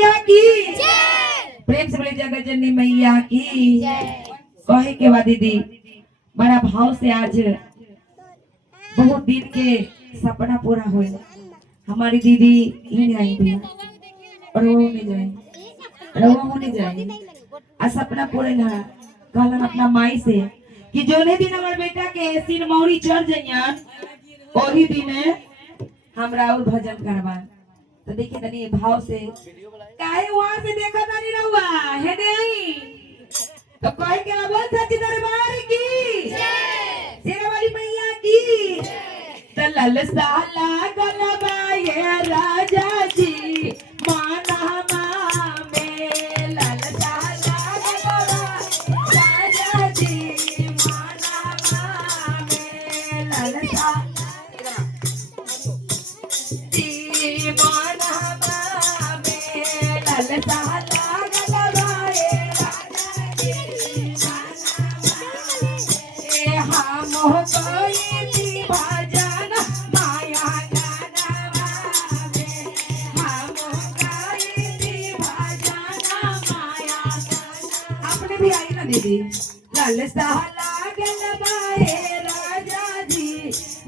मैया की प्रेम से बोले जगत जननी मैया की कहे के बाद दीदी बड़ा भाव से आज बहुत दिन के सपना पूरा हुए। हमारी दीदी ही आई थी और वो नहीं जाए वो नहीं जाए आज सपना पूरे ना कहलन अपना माई से कि जोने दिन हमारे बेटा के सिर मौरी चढ़ जाइयन वही दिन हमरा और भजन करवा। तो देखिए तनी भाव से काहे वहां से देखा नहीं रहुआ है नहीं तो कहे के बोल सच्ची दरबार की शेर वाली मैया की तो ललसा लागल बा ये राजा जी माना में ललसा लागल बा राजा जी माना में ललसा जी माना में ललसा लागल बा ये राजा जी हम हो गई भजन माया गाना में हम हो गई भजन माया आपने भी आई ना दीदी ललसा लागल बाए राजा जी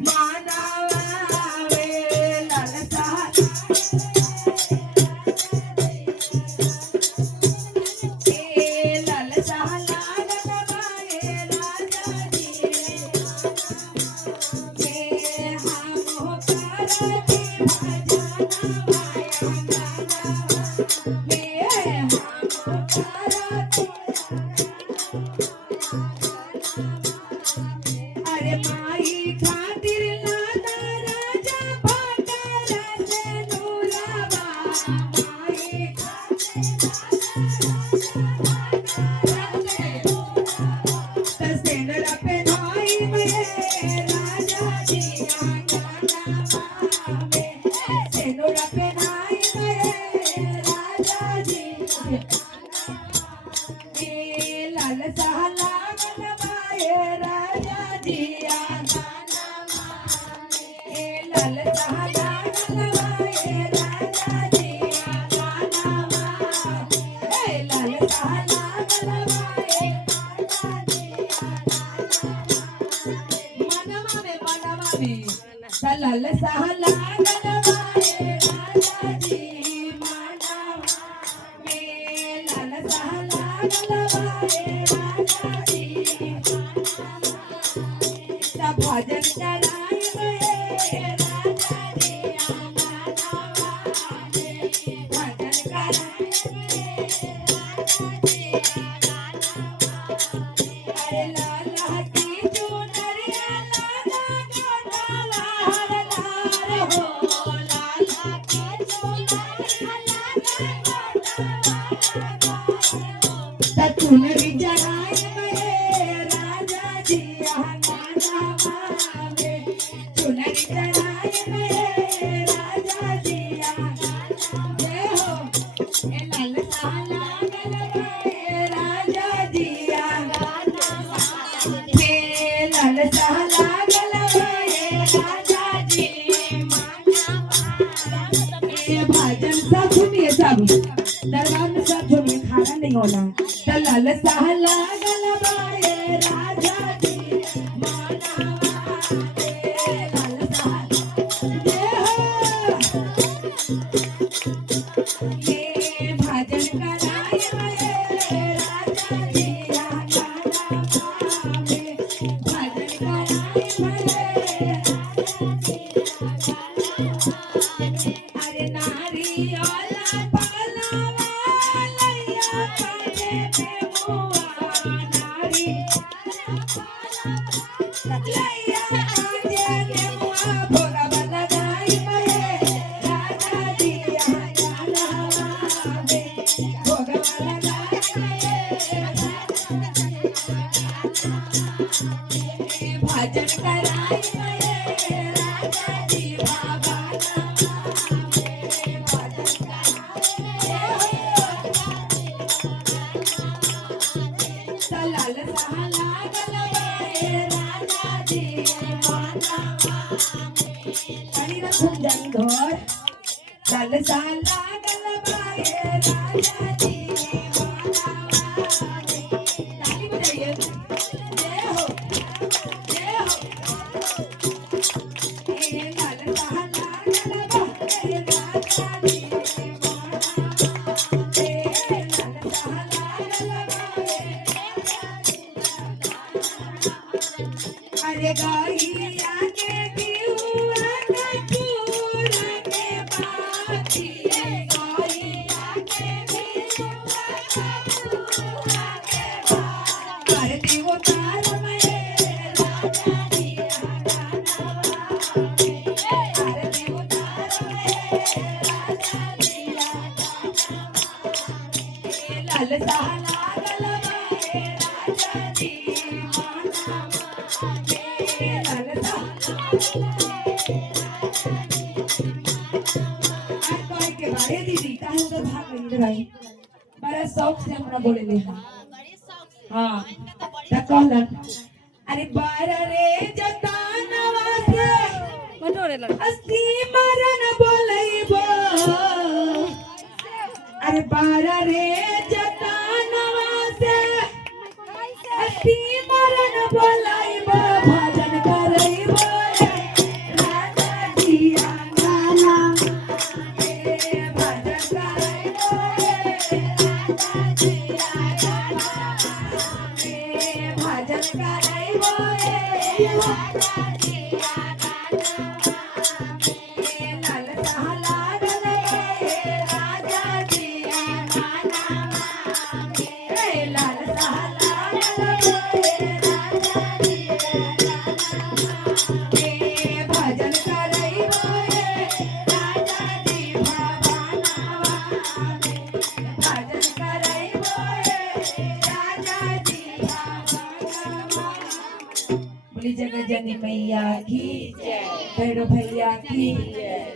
मानवे ललसा अरे माई खातिर लादा राजा भाकर से नूरावा माई तसेंदर पे भाई में राजा जी आंगना में सेंदर पे भाई में राजा जी ललसा लागल बाए राजा जी आंगना में ललसा लागल बाए राजा जी आंगना में ललसा लागल बाए राजा जी मनवा में ललसा लागल बाए राजा जी मनवा में ललसा लागल बाए राजा जी तब भजन कराए में राजा जी आंगनवा में भजन कराए में राजा जी आंगनवा अरे लाला की चुनरिया लाला गोटाला हरदार हो लाला की चुनरिया लाला गोटाला चुनरी चढ़ाए में राजा जी आंगनवा में चुनरी चढ़ाए में राजा जी आंगनवा में हो ललसा लागल बाए राजा जी आंगनवा में ललसा लागल बाए राजा जी भजन सब सुनिए सब दरबार में सब सुनिए खाना नहीं होना ललसा लागल बाए राजा जी मानवा ललसा ये भजन कराए में राजा जी आंगनवा में भजन कराए में राजा जी अरे नारी वाला पालावा लैया काटे में मुआ नारी लैया काटे में मुआ भोला वाला गाई में राजा जी आंगनवा में भोला वाला गाई में भजन कराए में राजा जी बाबा ललसा लागल बाए राजा जी मानवा में हरि रघुन जन घर ललसा लागल बाए राजा जी ताली बजाइए जय हो जय हो ए लालसा लागल बाए राजा जी अरे गैया के दिहुआ कपूर के बाती गैया के दिहुआ कपूर के बाती कर दियो तार में राजा जी कर दियो तार में राजा जी लालसा लागल बाए राजा जी दीदी काहे उधर भाग गई रे भाई बड़ा शौक से हमरा बोले ले हां त कहलन अरे बारा रे जतानवा से बटोरे लड़ अस्सी मरन बोलैबो अरे बारा रे जतानवा से अस्सी मरन बोलैबो भजन करैबो राजा जी आंगना भजन करैबो राजा जी लालसा लागल राजा जी लालसा लागल राजा जी भजन करैबो राजा जी भवानवा भजन करैबो राजा जी भवानवा बोली जगत जननी मैया की जय भैरव भैया की जय।